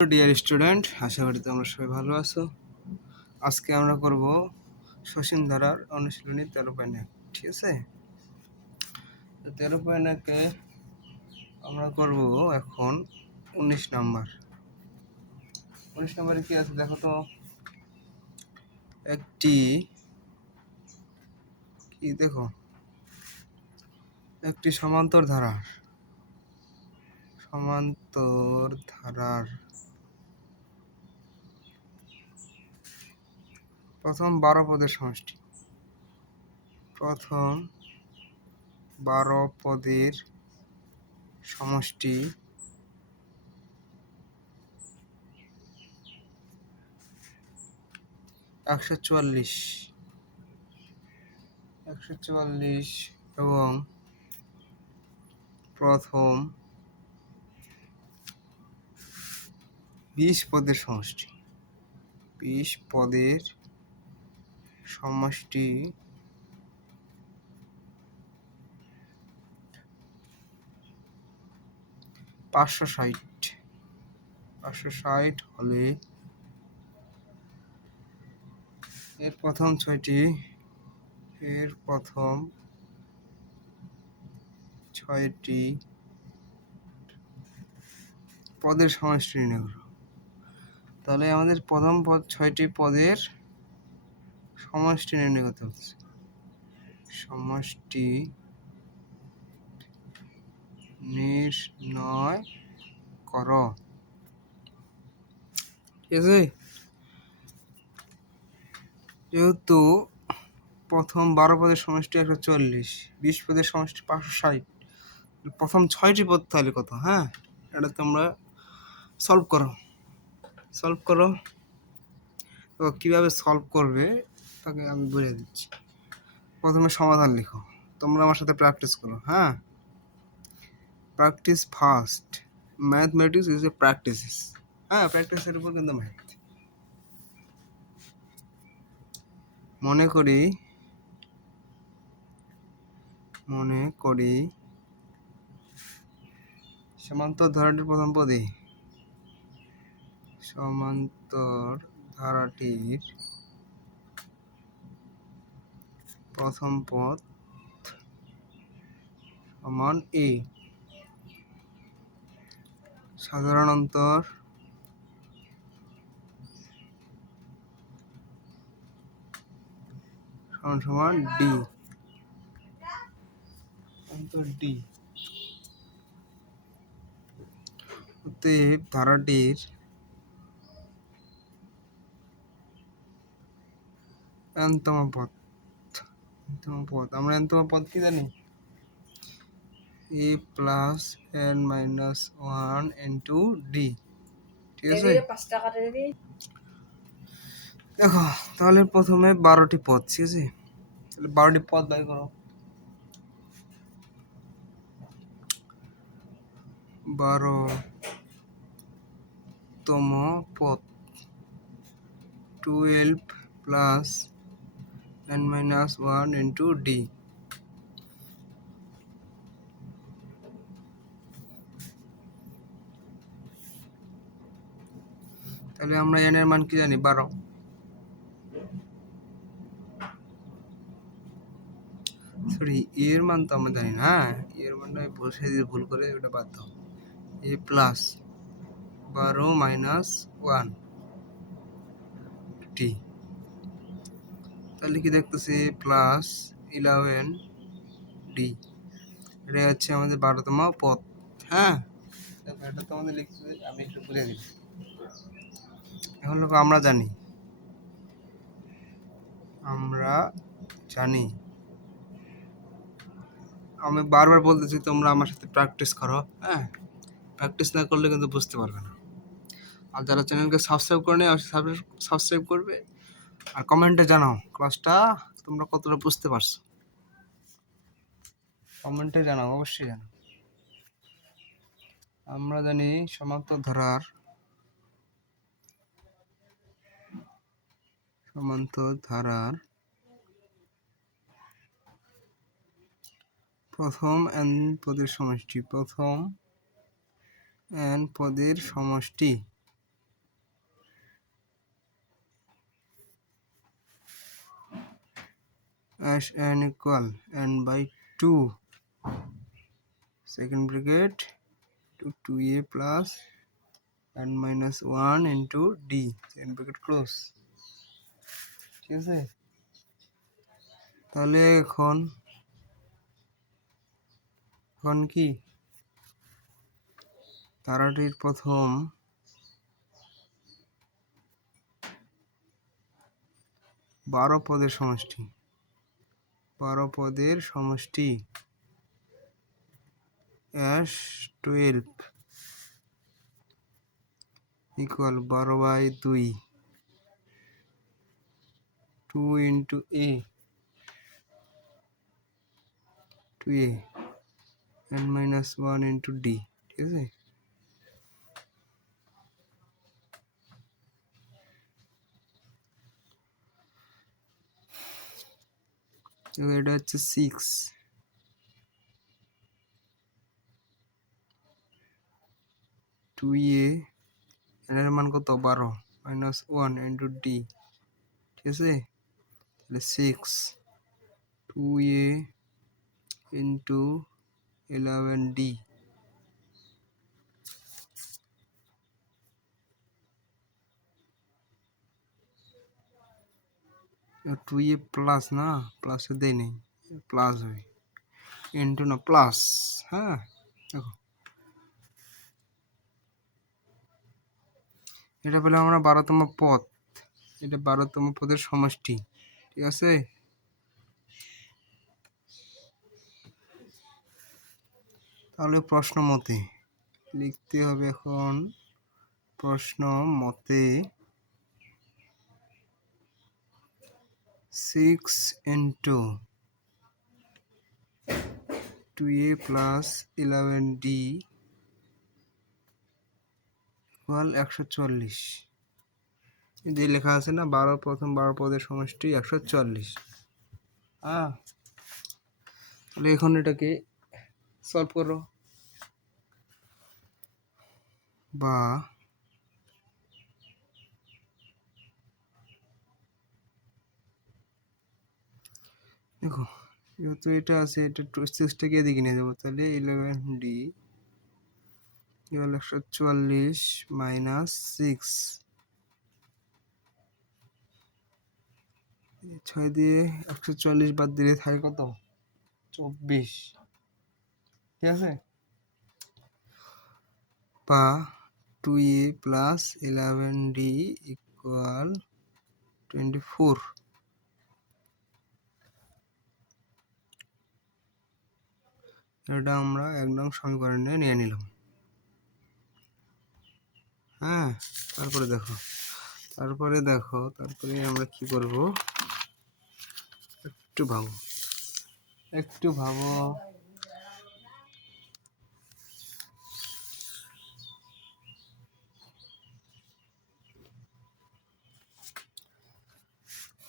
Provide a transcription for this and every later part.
Dear student, আশা করি তোমরা সবাই ভালো আছো। আজকে আমরা করব সসীম ধারার অনুশীলনী 13.1। ঠিক আছে, 13.1-এ আমরা করব এখন 19 নম্বর। 19 নম্বরে কি আছে দেখো তো। একটি সমান্তর ধারার প্রথম 12 পদের সমষ্টি। প্রথম 12 পদের সমষ্টি 144 এবং প্রথম 20 পদের সমষ্টি 560 হলে এর প্রথম ছয়টি পদের সমষ্টি নির্ণয় করো। তাহলে আমাদের প্রথম 6টি পদের সমষ্টি নির্ণয় করতে হচ্ছে। সমষ্টি নির্ণয় করো। ঠিক আছে, যেহেতু প্রথম 12 পদের সমষ্টি 140, 20 পদের সমষ্টি 560, প্রথম 6টি পদ তাহলে কত? হ্যাঁ, এটা তোমরা সলভ করো। তো কীভাবে সলভ করবে তাকে আমি বলে দিচ্ছি। প্রথমে সমাধান লিখো, তোমরা আমার সাথে প্র্যাকটিস করো। হ্যাঁ, practice first, mathematics is a practice. হ্যাঁ, প্র্যাকটিসের উপর কিন্তু ম্যাথ। মনে করি সমান্তর ধারাটির প্রথম পদে সমান্তর ধারাটির প্রথম পদ সমান এ। সাধারণ অন্তর সমান ডি। অন্তর ডি। অতএব ধারাটির n-তম পদ। আমরা n-তম পদ কি জানি? a plus n-1 into D. ঠিক আছে, দেখো তাহলে প্রথমে 12টি পদ। ঠিক আছে, তাহলে 12টি পদ বের করো। 12তম পদ 12 প্লাস n-1 ইন্টু ডি। তাহলে আমরা n এর মান কি জানি? 12। সরি, এর মান তো আমরা জানি না। এর মানটা বসে দিয়ে ভুল করে ওটা বাদ দাও। এ প্লাস 12 মাইনাস 1 টি। তাহলে কি দেখতেছি? Plus 11 D. এটা হচ্ছে আমাদের 12তম পদ। হ্যাঁ, এটা তো আমাদের লিখতে, আমি একটু বুঝে দিই। এখন লোক আমরা জানি আমি বারবার বলতেছি তোমরা আমার সাথে প্র্যাকটিস করো। হ্যাঁ, প্র্যাকটিস না করলে কিন্তু বুঝতে পারবে না। আর যারা চ্যানেলকে সাবস্ক্রাইব করে নেই, সাবস্ক্রাইব করবে। আর কমেন্টে জানাও ক্লাসটা তোমরা কতটা বুঝতে পারছো। কমেন্টে জানাও, অবশ্যই জানাও। আমরা জানি সমান্তর ধারার প্রথম n পদের সমষ্টি as n equal n by 2 second bracket to 2a plus n minus 1 into d second bracket close। ঠিক আছে, তাহলে এখন কি তারাটির প্রথম 12 পদের সমষ্টি, 12 পদের সমষ্টি as 12 equal 12 by 2 2 into a 2a n minus 1 into d। ঠিক আছে, এটা হচ্ছে 6 2a এর মান কত 12 minus 1 into d। ঠিক আছে, তাহলে 6 2a into 11d 2a plus না প্লাসে দেয় নেই প্লাস হবে ইন্টু না প্লাস। হ্যাঁ দেখো এটা পেলাম আমরা 12তম পদ, এটা 12তম পদের সমষ্টি। ঠিক আছে, তাহলে প্রশ্ন মতে লিখতে হবে এখন প্রশ্ন মতে 6 into 2a plus 11d equal 140। যে লেখা আছে না 12 পদের সমষ্টি 140। তাহলে এখন এটাকে সলভ করো, বা দেখো যেহেতু এটা আছে এটা 6টাকে এদিকে নিয়ে যাবো, তাহলে 11d equal 140 minus 6 6 দিয়ে 140 বাদ দিলে থাকে কত 24। ঠিক আছে, বা 2a plus 11d equal 24। এটা আমরা একদম সমীকরণে নিয়ে নিলাম। হ্যাঁ, তারপরে দেখো তারপরে আমরা কি করব, একটু ভাবো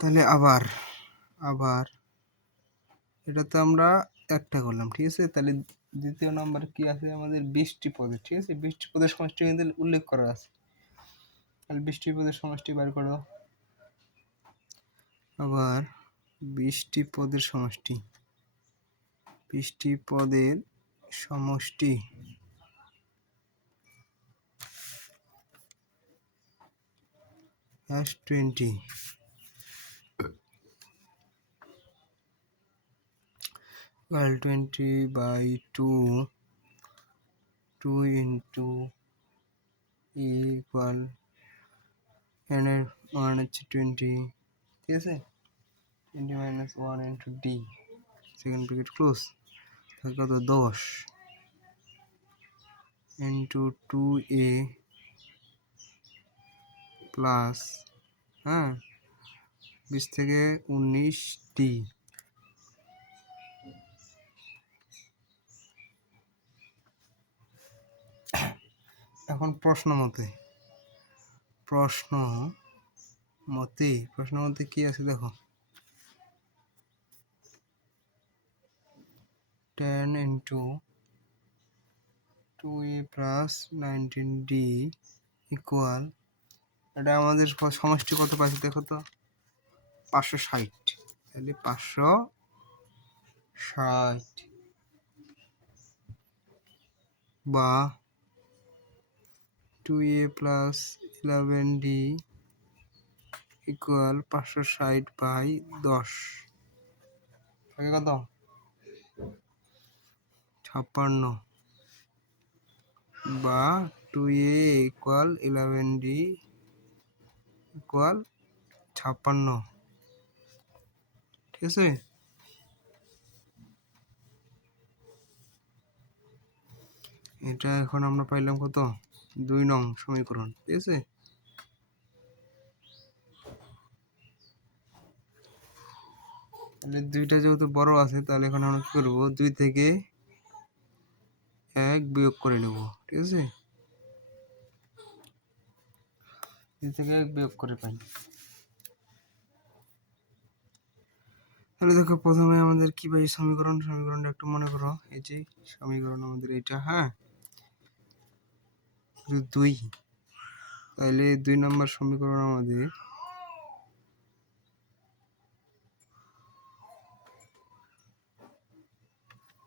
তাহলে আবার এটা তো আমরা একটা করলাম। ঠিক আছে, তাহলে দ্বিতীয় নাম্বার কি আছে আমাদের 20টি পদে। ঠিক আছে, 20টি পদের সমষ্টি কিন্তু উল্লেখ করা আছে, তাহলে 20টি পদের সমষ্টি বের করো। আবার 20টি পদের সমষ্টি 20টি পদের সমষ্টি as 20 equal 20 by 2 into a equal n এর মান হচ্ছে 20। ঠিক আছে, 20 minus 1 into d second bracket close, তাহলে কত 10 into 2a প্লাস 20 থেকে 19d। এখন প্রশ্ন মতে কি আছে দেখো 10 into 2a plus 19d equal, এটা আমাদের সমষ্টি কত পাচ্ছি দেখো তো 560। তাহলে 560 বা 2a প্লাস 11d ইকুয়াল 560/10 থাকে কত 56 বা 2a ইকুয়াল 11d ইকুয়াল 56 ঠিক আছে। এটা এখন আমরা পাইলাম কত 2 নং সমীকরণ ঠিক আছে। তাহলে দুইটা যেহেতু বড় আছে তাহলে এখন আমরা কি করব 2 থেকে 1 বিয়োগ করে নেব ঠিক আছে। 2 থেকে 1 বিয়োগ করে পাই। তাহলে দেখো প্রথমে আমাদের কি পাই সমীকরণটা একটু মনে করো। এই যে সমীকরণ আমাদের এটা, হ্যাঁ 2, তাহলে 2 নম্বর সমীকরণ আমাদের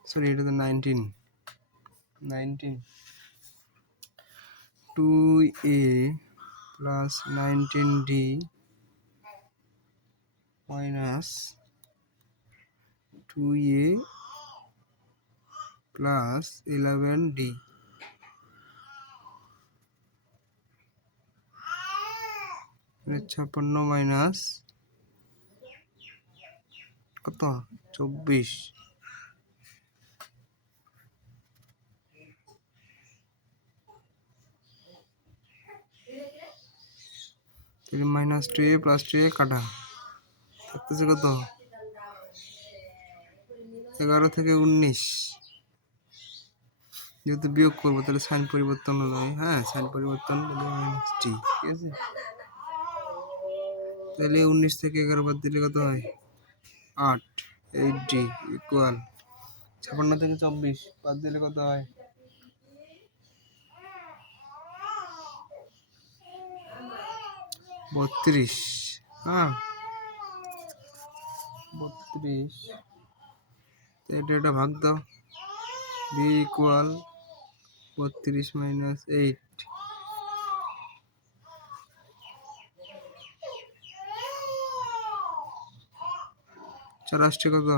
সরি এটা তো 19 2a plus 19d minus 2a plus 11d 56 minus কত 24 তাহলে মাইনাস 2a প্লাস 2a কাটা থাকতেছে কত 11 থেকে 19। যেহেতু বিয়োগ করবো তাহলে সাইন পরিবর্তন হলো, হ্যাঁ সাইন পরিবর্তন হলো মাইনাস টি ঠিক আছে। তাহলে 19 থেকে 11 বাদ দিলে কত হয় 8 8d ইকুয়াল 56 থেকে 24 বাদ দিলে কত হয় 32, হ্যাঁ 32। এটা ভাগ দাও b ইকুয়াল 32 মাইনাস 8 4 কত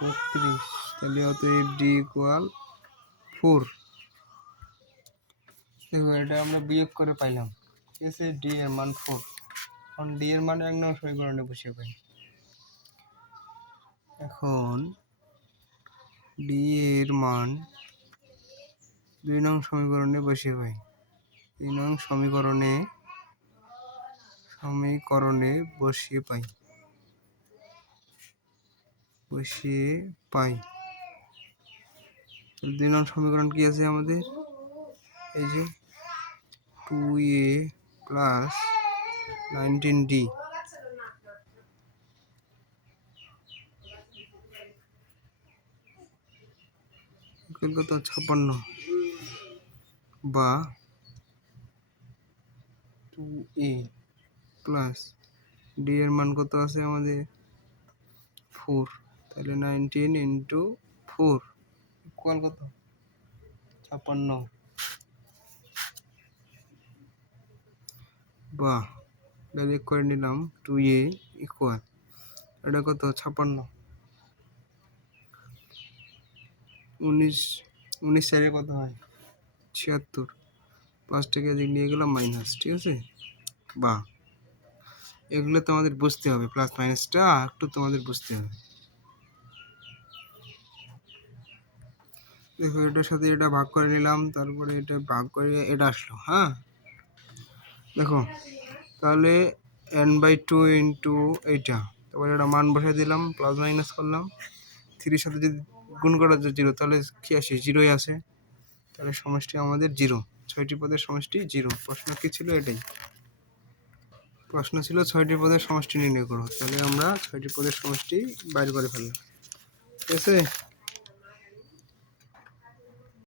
32। তাহলে অতএব d ইকুয়াল 4। দেখো এটা আমরা বিয়োগ করে পাইলাম ঠিক আছে। d এর মান 4, এখন d এর মান 1 নং সমীকরণে বসিয়ে পাই। এখন d এর মান 2 নং সমীকরণে বসিয়ে পাই। 2 নং সমীকরণে বসিয়ে পাই 2 নং সমীকরণ কি আছে আমাদের, এই যে 2a প্লাস 19d কত 56 বা 2a প্লাস d এর মান কত আছে আমাদের 4, তাহলে 19 ইন্টু 4 ইকুয়াল কত 56 বা ডাইরেক্ট করে নিলাম 2a ইকুয়াল এটা কত 56 19 সাইডে কত হয় 76, প্লাসটাকে এদিক নিয়ে গেলাম মাইনাস ঠিক আছে। বা এগুলো তো আমাদের বুঝতে হবে, প্লাস মাইনাসটা একটু তোমাদের বুঝতে হবে। দেখো এটার সাথে এটা ভাগ করে নিলাম, তারপরে এটা ভাগ করে এটা আসলো, হ্যাঁ দেখো তাহলে n/2 ইন্টু এইটা, তারপরে এটা মান বসাই দিলাম, প্লাস মাইনাস করলাম, 3 সাথে যদি গুণ করা যায় 0 তাহলে কি আসে 0ই আসে। তাহলে সমষ্টি আমাদের 0, 6টি পদের সমষ্টি 0। প্রশ্ন কি ছিল এটাই, প্রশ্ন ছিল 6টি পদের সমষ্টি নির্ণয় করো। তাহলে আমরা 6টি পদের সমষ্টি বাইর করে ফেললাম ঠিক আছে।